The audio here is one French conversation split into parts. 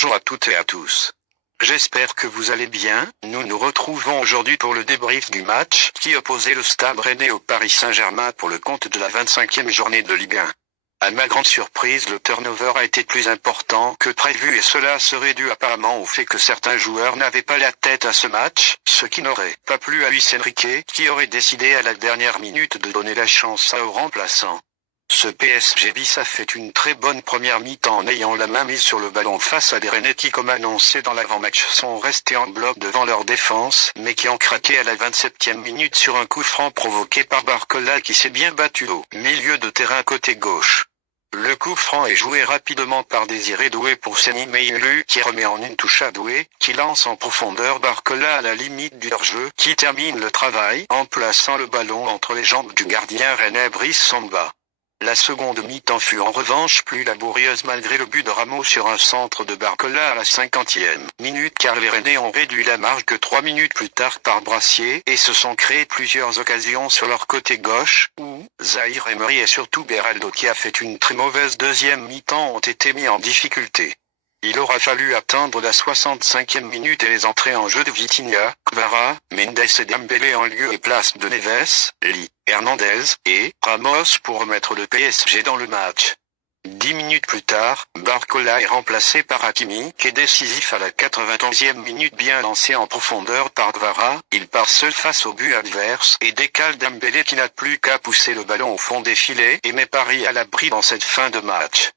Bonjour à toutes et à tous. J'espère que vous allez bien. Nous nous retrouvons aujourd'hui pour le débrief du match qui opposait le Stade Rennais au Paris Saint-Germain pour le compte de la 25e journée de Ligue 1. À ma grande surprise, le turnover a été plus important que prévu et cela serait dû apparemment au fait que certains joueurs n'avaient pas la tête à ce match, ce qui n'aurait pas plu à Luis Enrique, qui aurait décidé à la dernière minute de donner la chance aux remplaçants. Ce PSG bis a fait une très bonne première mi-temps en ayant la main mise sur le ballon face à des Rennais qui, comme annoncé dans l'avant-match, sont restés en bloc devant leur défense, mais qui ont craqué à la 27e minute sur un coup franc provoqué par Barcola qui s'est bien battu au milieu de terrain côté gauche. Le coup franc est joué rapidement par Désiré Doué pour Seny Meilu qui remet en une touche à Doué, qui lance en profondeur Barcola à la limite du hors-jeu, qui termine le travail en plaçant le ballon entre les jambes du gardien rennais Brice Samba. La seconde mi-temps fut en revanche plus laborieuse malgré le but de Ramos sur un centre de Barcola à la 50e minute car les Rennais ont réduit la marge que 3 minutes plus tard par Brassier et se sont créés plusieurs occasions sur leur côté gauche où Zahir Emery et surtout Beraldo qui a fait une très mauvaise deuxième mi-temps ont été mis en difficulté. Il aura fallu attendre la 65e minute et les entrées en jeu de Vitinha, Kvara, Mendes et Dembélé en lieu et place de Neves, Lee, Hernandez et Ramos pour remettre le PSG dans le match. 10 minutes plus tard, Barcola est remplacé par Hakimi qui est décisif à la 91e minute bien lancé en profondeur par Kvara, il part seul face au but adverse et décale Dembélé qui n'a plus qu'à pousser le ballon au fond des filets et met Paris à l'abri dans cette fin de match.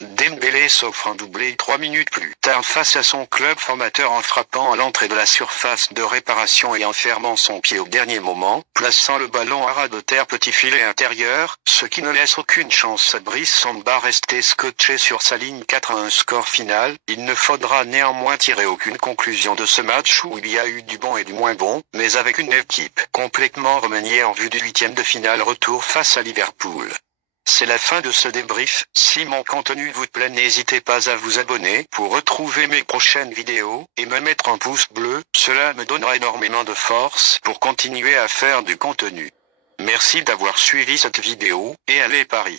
Dembélé s'offre un doublé 3 minutes plus tard face à son club formateur en frappant à l'entrée de la surface de réparation et en fermant son pied au dernier moment, plaçant le ballon à ras de terre petit filet intérieur, ce qui ne laisse aucune chance à Brice Samba rester scotché sur sa ligne 4 à un score final. Il ne faudra néanmoins tirer aucune conclusion de ce match où il y a eu du bon et du moins bon, mais avec une équipe complètement remaniée en vue du 8e de finale retour face à Liverpool. C'est la fin de ce débrief. Si mon contenu vous plaît, n'hésitez pas à vous abonner pour retrouver mes prochaines vidéos et me mettre un pouce bleu, cela me donnera énormément de force pour continuer à faire du contenu. Merci d'avoir suivi cette vidéo et allez Paris!